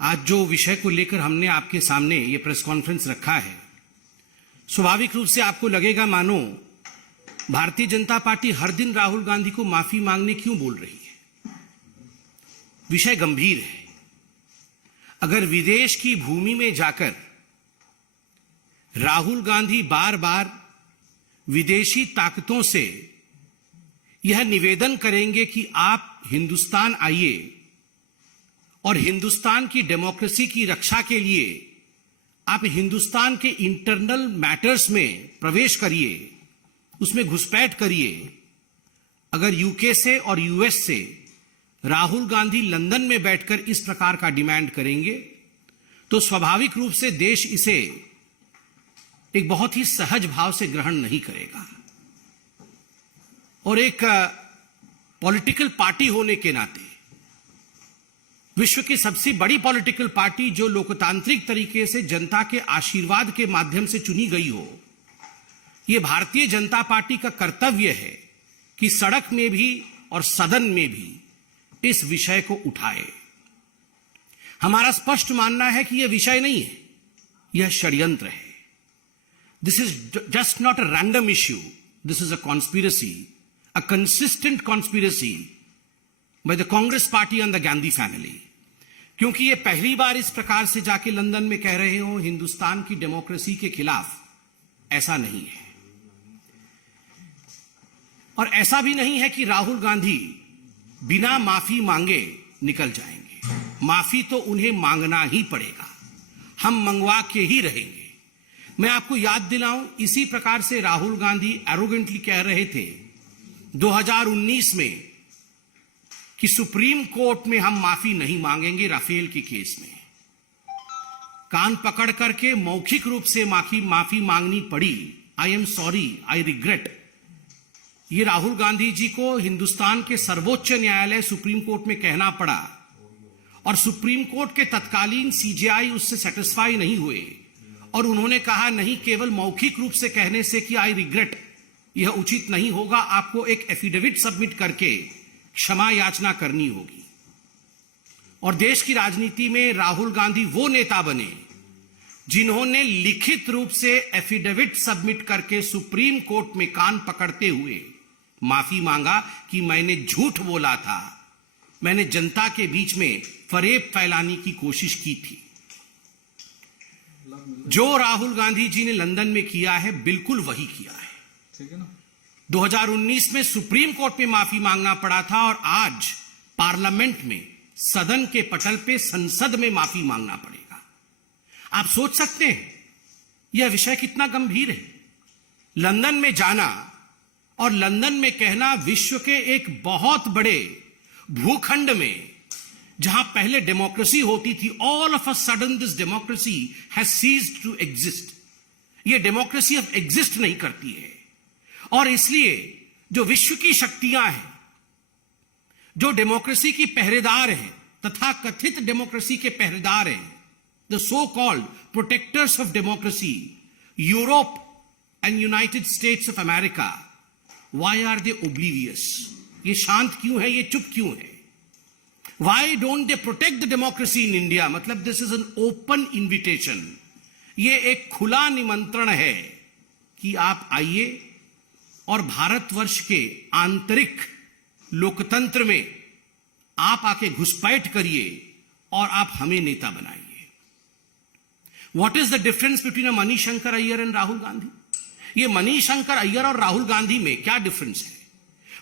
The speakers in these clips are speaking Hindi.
आज जो विषय को लेकर हमने आपके सामने ये प्रेस कॉन्फ्रेंस रखा है, स्वाभाविक रूप से आपको लगेगा मानो भारतीय जनता पार्टी हर दिन राहुल गांधी को माफी मांगने क्यों बोल रही है। विषय गंभीर है। अगर विदेश की भूमि में जाकर राहुल गांधी बार बार विदेशी ताकतों से यह निवेदन करेंगे कि आप हिंदुस्तान आइए और हिंदुस्तान की डेमोक्रेसी की रक्षा के लिए आप हिंदुस्तान के इंटरनल मैटर्स में प्रवेश करिए, उसमें घुसपैठ करिए। अगर यूके से और यूएस से राहुल गांधी लंदन में बैठकर इस प्रकार का डिमांड करेंगे तो स्वाभाविक रूप से देश इसे एक बहुत ही सहज भाव से ग्रहण नहीं करेगा। और एक पॉलिटिकल पार्टी होने के नाते, विश्व की सबसे बड़ी पॉलिटिकल पार्टी जो लोकतांत्रिक तरीके से जनता के आशीर्वाद के माध्यम से चुनी गई हो, यह भारतीय जनता पार्टी का कर्तव्य है कि सड़क में भी और सदन में भी इस विषय को उठाए। हमारा स्पष्ट मानना है कि यह विषय नहीं है, यह षड्यंत्र है। This is just not a random issue. This is a conspiracy, a consistent conspiracy by the Congress Party and the Gandhi family. क्योंकि ये पहली बार इस प्रकार से जाके लंदन में कह रहे हो हिंदुस्तान की डेमोक्रेसी के खिलाफ, ऐसा नहीं है। और ऐसा भी नहीं है कि राहुल गांधी बिना माफी मांगे निकल जाएंगे। माफी तो उन्हें मांगना ही पड़ेगा, हम मंगवा के ही रहेंगे। मैं आपको याद दिलाऊं, इसी प्रकार से राहुल गांधी एरोगेंटली कह रहे थे 2019 में कि सुप्रीम कोर्ट में हम माफी नहीं मांगेंगे राफेल के केस में। कान पकड़ करके मौखिक रूप से माफी मांगनी पड़ी। I am sorry, I regret. ये राहुल गांधी जी को हिंदुस्तान के सर्वोच्च न्यायालय सुप्रीम कोर्ट में कहना पड़ा और सुप्रीम कोर्ट के तत्कालीन सीजेआई उससे सेटिस्फाई नहीं हुए और उन्होंने कहा नहीं, केवल मौखिक रूप से कहने से कि आई रिग्रेट यह उचित नहीं होगा, आपको एक एफिडेविट सबमिट करके क्षमा याचना करनी होगी। और देश की राजनीति में राहुल गांधी वो नेता बने जिन्होंने लिखित रूप से एफिडेविट सबमिट करके सुप्रीम कोर्ट में कान पकड़ते हुए माफी मांगा कि मैंने झूठ बोला था, मैंने जनता के बीच में फरेब फैलाने की कोशिश की थी। जो राहुल गांधी जी ने लंदन में किया है बिल्कुल वही किया है। ठीक है ना? 2019 में सुप्रीम कोर्ट में माफी मांगना पड़ा था और आज पार्लियामेंट में सदन के पटल पे संसद में माफी मांगना पड़ेगा। आप सोच सकते हैं यह विषय कितना गंभीर है। लंदन में जाना और लंदन में कहना विश्व के एक बहुत बड़े भूखंड में जहां पहले डेमोक्रेसी होती थी, all of a sudden this democracy has ceased to exist. ये डेमोक्रेसी अब एग्जिस्ट नहीं करती है और इसलिए जो विश्व की शक्तियां हैं, जो डेमोक्रेसी की पहरेदार हैं, तथा कथित डेमोक्रेसी के पहरेदार हैं, the so called protectors of democracy, Europe and United States of America, why are they oblivious? ये शांत क्यों है, ये चुप क्यों है? Why don't they protect the democracy in India? मतलब this is an open invitation. ये एक खुला निमंत्रण है कि आप आइए और भारतवर्ष के आंतरिक लोकतंत्र में आप आके घुसपैठ करिए और आप हमें नेता बनाइए। What is the difference between a Manishankar Iyer and Rahul Gandhi? ये मनीशंकर अय्यर और राहुल गांधी में क्या डिफरेंस है?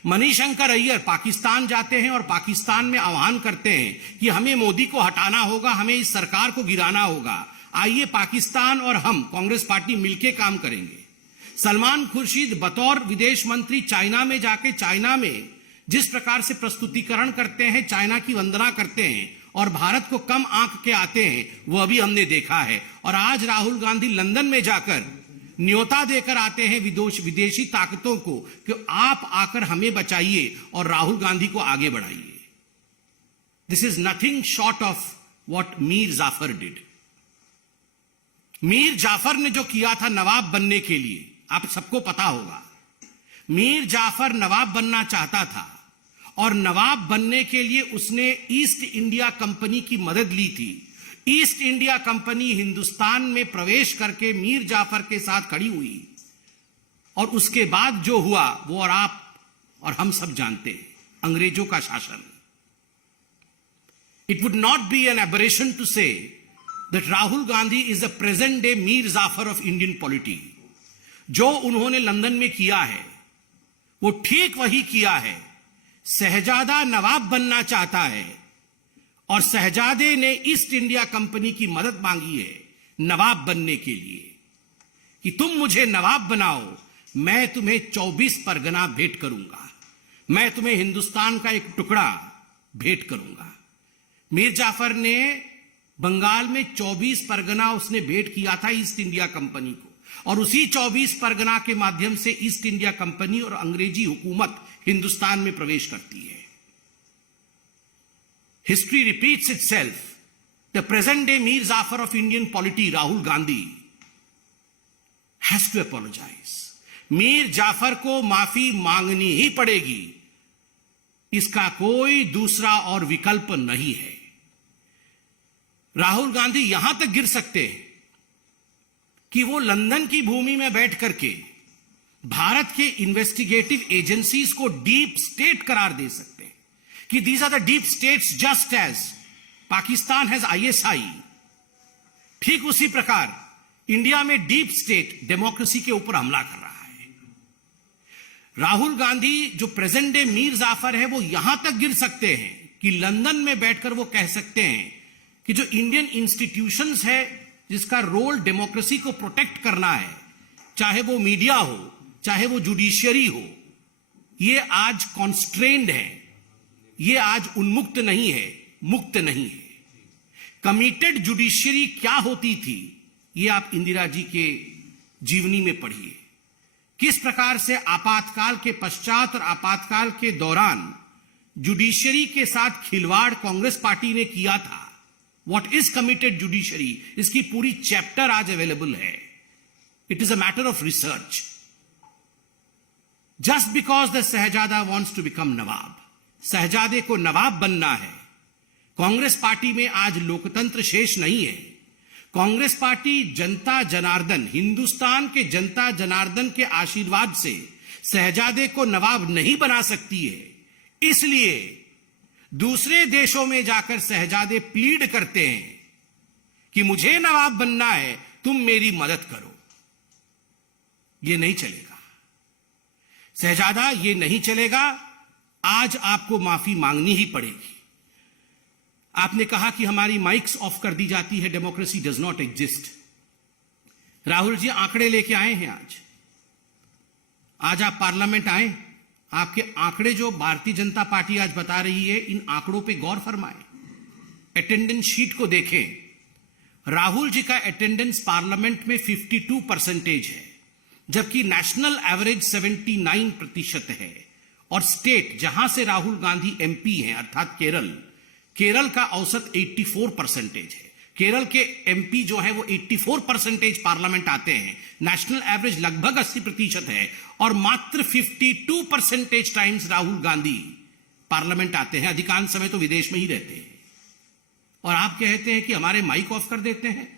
मनीशंकर अय्यर पाकिस्तान जाते हैं और पाकिस्तान में आह्वान करते हैं कि हमें मोदी को हटाना होगा, हमें इस सरकार को गिराना होगा, आइए पाकिस्तान और हम कांग्रेस पार्टी मिलकर काम करेंगे। सलमान खुर्शीद बतौर विदेश मंत्री चाइना में जाके चाइना में जिस प्रकार से प्रस्तुतिकरण करते हैं, चाइना की वंदना करते हैं और भारत को कम आंक के आते हैं, वो अभी हमने देखा है। और आज राहुल गांधी लंदन में जाकर न्योता देकर आते हैं विदेशी ताकतों को कि आप आकर हमें बचाइए और राहुल गांधी को आगे बढ़ाइए। This is nothing short of what Mir Jafar did. Mir Jafar ने जो किया था नवाब बनने के लिए, आप सबको पता होगा। मीर जाफर नवाब बनना चाहता था और नवाब बनने के लिए उसने ईस्ट इंडिया कंपनी की मदद ली थी। ईस्ट इंडिया कंपनी हिंदुस्तान में प्रवेश करके मीर जाफर के साथ खड़ी हुई और उसके बाद जो हुआ वो और आप और हम सब जानते हैं, अंग्रेजों का शासन। It would not be an aberration to say that Rahul Gandhi is the present day Mir Jafar of Indian polity। जो उन्होंने लंदन में किया है वो ठीक वही किया है। शहजादा नवाब बनना चाहता है और शहजादे ने ईस्ट इंडिया कंपनी की मदद मांगी है नवाब बनने के लिए कि तुम मुझे नवाब बनाओ, मैं तुम्हें 24 परगना भेंट करूंगा, मैं तुम्हें हिंदुस्तान का एक टुकड़ा भेंट करूंगा। मीर जाफर ने बंगाल में 24 परगना उसने भेंट किया था ईस्ट इंडिया कंपनी को, और उसी 24 परगना के माध्यम से ईस्ट इंडिया कंपनी और अंग्रेजी हुकूमत हिंदुस्तान में प्रवेश करती है। History repeats itself. The present day Mir Jafar of Indian polity Rahul Gandhi has to apologise. Mir Jafar को माफी मांगनी ही पड़ेगी, इसका कोई दूसरा और विकल्प नहीं है। राहुल गांधी यहां तक गिर सकते हैं कि वो लंदन की भूमि में बैठ करके भारत के इन्वेस्टिगेटिव एजेंसीज को डीप स्टेट करार दे सकते हैं कि these are the deep states just as Pakistan has ISI। ठीक उसी प्रकार इंडिया में डीप स्टेट डेमोक्रेसी के ऊपर हमला कर रहा है। राहुल गांधी जो प्रेजेंट डे मीर जाफर है वो यहां तक गिर सकते हैं कि लंदन में बैठकर वो कह सकते हैं कि जो इंडियन इंस्टीट्यूशंस है जिसका रोल डेमोक्रेसी को प्रोटेक्ट करना है, चाहे वो मीडिया हो चाहे वो जुडिशियरी हो, ये आज कॉन्स्ट्रेन्ड है, ये आज उन्मुक्त नहीं है, मुक्त नहीं है। कमिटेड जुडिशियरी क्या होती थी ये आप इंदिरा जी के जीवनी में पढ़िए। किस प्रकार से आपातकाल के पश्चात और आपातकाल के दौरान जुडिशियरी के साथ खिलवाड़ कांग्रेस पार्टी ने किया था। व्हाट इज कमिटेड जुडिशियरी, इसकी पूरी चैप्टर आज अवेलेबल है। It is a matter of research. Just because the shahzada wants to become nawab, शहजादे को नवाब बनना है। कांग्रेस पार्टी में आज लोकतंत्र शेष नहीं है। कांग्रेस पार्टी जनता जनार्दन, हिंदुस्तान के जनता जनार्दन के आशीर्वाद से शहजादे को नवाब नहीं बना सकती है। इसलिए दूसरे देशों में जाकर शहजादे प्लीड करते हैं कि मुझे नवाब बनना है, तुम मेरी मदद करो। ये नहीं चलेगा शहजादा, ये नहीं चलेगा। आज आपको माफी मांगनी ही पड़ेगी। आपने कहा कि हमारी माइक्स ऑफ कर दी जाती है, democracy does not exist. Rahul ji आंकड़े लेके आए हैं आज आप पार्लियामेंट आए, आपके आंकड़े जो भारतीय जनता पार्टी आज बता रही है, इन आंकड़ों पे गौर फरमाएं। अटेंडेंस शीट को देखें। राहुल जी का अटेंडेंस पार्लियामेंट में 52% है, जबकि नेशनल एवरेज 79% है। और स्टेट जहां से राहुल गांधी MP हैं अर्थात केरल का औसत 84% है। केरल के MP जो है वो 84% पार्लियामेंट आते हैं। नेशनल एवरेज लगभग 80% है और मात्र 52% टाइम्स राहुल गांधी पार्लियामेंट आते हैं। अधिकांश समय तो विदेश में ही रहते हैं। और आप कहते हैं कि हमारे माइक ऑफ कर देते हैं।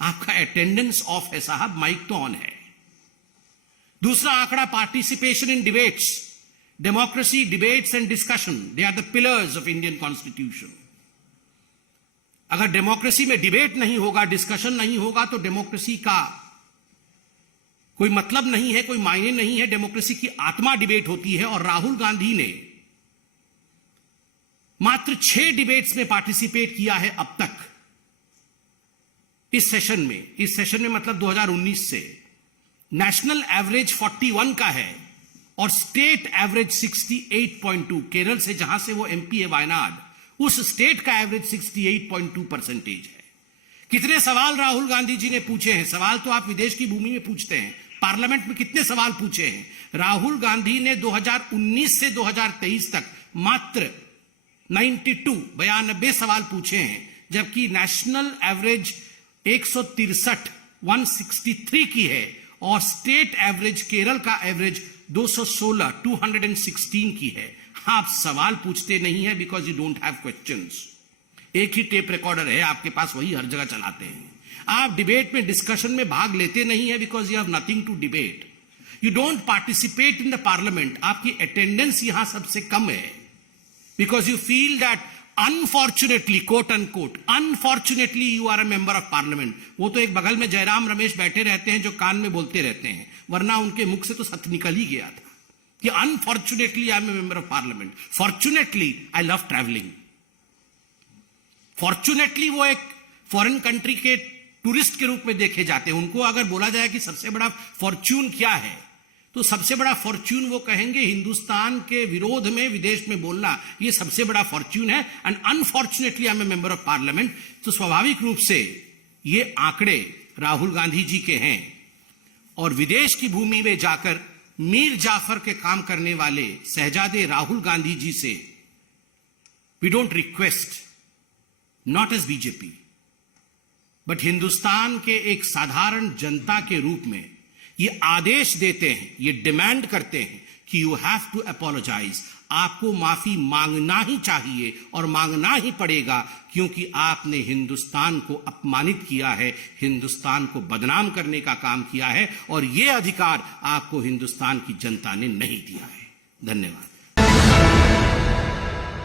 आपका अटेंडेंस ऑफ है साहब, माइक तो ऑन है। दूसरा आंकड़ा participation in debates. Democracy, debates and discussion, they are the pillars of Indian constitution. अगर डेमोक्रेसी में डिबेट नहीं होगा, डिस्कशन नहीं होगा, तो डेमोक्रेसी का कोई मतलब नहीं है, कोई मायने नहीं है। डेमोक्रेसी की आत्मा डिबेट होती है। और राहुल गांधी ने मात्र 6 डिबेट्स में पार्टिसिपेट किया है अब तक इस सेशन में मतलब 2019 से। नेशनल एवरेज 41 का है और स्टेट एवरेज 68.2। केरल से जहां से वो MP है वायनाड, उस स्टेट का एवरेज 68.2% है। कितने सवाल राहुल गांधी जी ने पूछे हैं? सवाल तो आप विदेश की भूमि में पूछते हैं, पार्लियामेंट में कितने सवाल पूछे हैं? राहुल गांधी ने 2019 से 2023 तक मात्र 92 सवाल पूछे हैं, जबकि नेशनल एवरेज 163 की है और स्टेट एवरेज, केरल का एवरेज 216 की है। आप सवाल पूछते नहीं है because you don't have questions. एक ही टेप रिकॉर्डर है आपके पास, वही हर जगह चलाते हैं। आप डिबेट में, डिस्कशन में भाग लेते नहीं है because you have nothing to debate. You don't participate in the parliament. आपकी अटेंडेंस यहां सबसे कम है because you feel that unfortunately, quote unquote, unfortunately you are a member of parliament. वो तो एक बगल में जयराम रमेश बैठे रहते हैं जो कान में बोलते रहते हैं, वरना उनके मुख से तो सत्य निकल ही गया था कि unfortunately I am a member of parliament, fortunately I love travelling. Fortunately वो एक फॉरेन कंट्री के टूरिस्ट के रूप में देखे जाते हैं। उनको अगर बोला जाए कि सबसे बड़ा फॉर्च्यून क्या है, तो सबसे बड़ा फॉर्च्यून वो कहेंगे हिंदुस्तान के विरोध में विदेश में बोलना, ये सबसे बड़ा फॉर्च्यून है। And unfortunately I am a member of parliament. तो स्वाभाविक रूप से ये आंकड़े राहुल गांधी जी के हैं। और विदेश की भूमि में जाकर मीर जाफर के काम करने वाले शहजादे राहुल गांधी जी से we don't request, not as BJP, but Hindustan के एक साधारण जनता के रूप में ये आदेश देते हैं, ये डिमांड करते हैं कि यू हैव टू अपोलोजाइज। आपको माफी मांगना ही चाहिए और मांगना ही पड़ेगा, क्योंकि आपने हिंदुस्तान को अपमानित किया है, हिंदुस्तान को बदनाम करने का काम किया है, और यह अधिकार आपको हिंदुस्तान की जनता ने नहीं दिया है। धन्यवाद।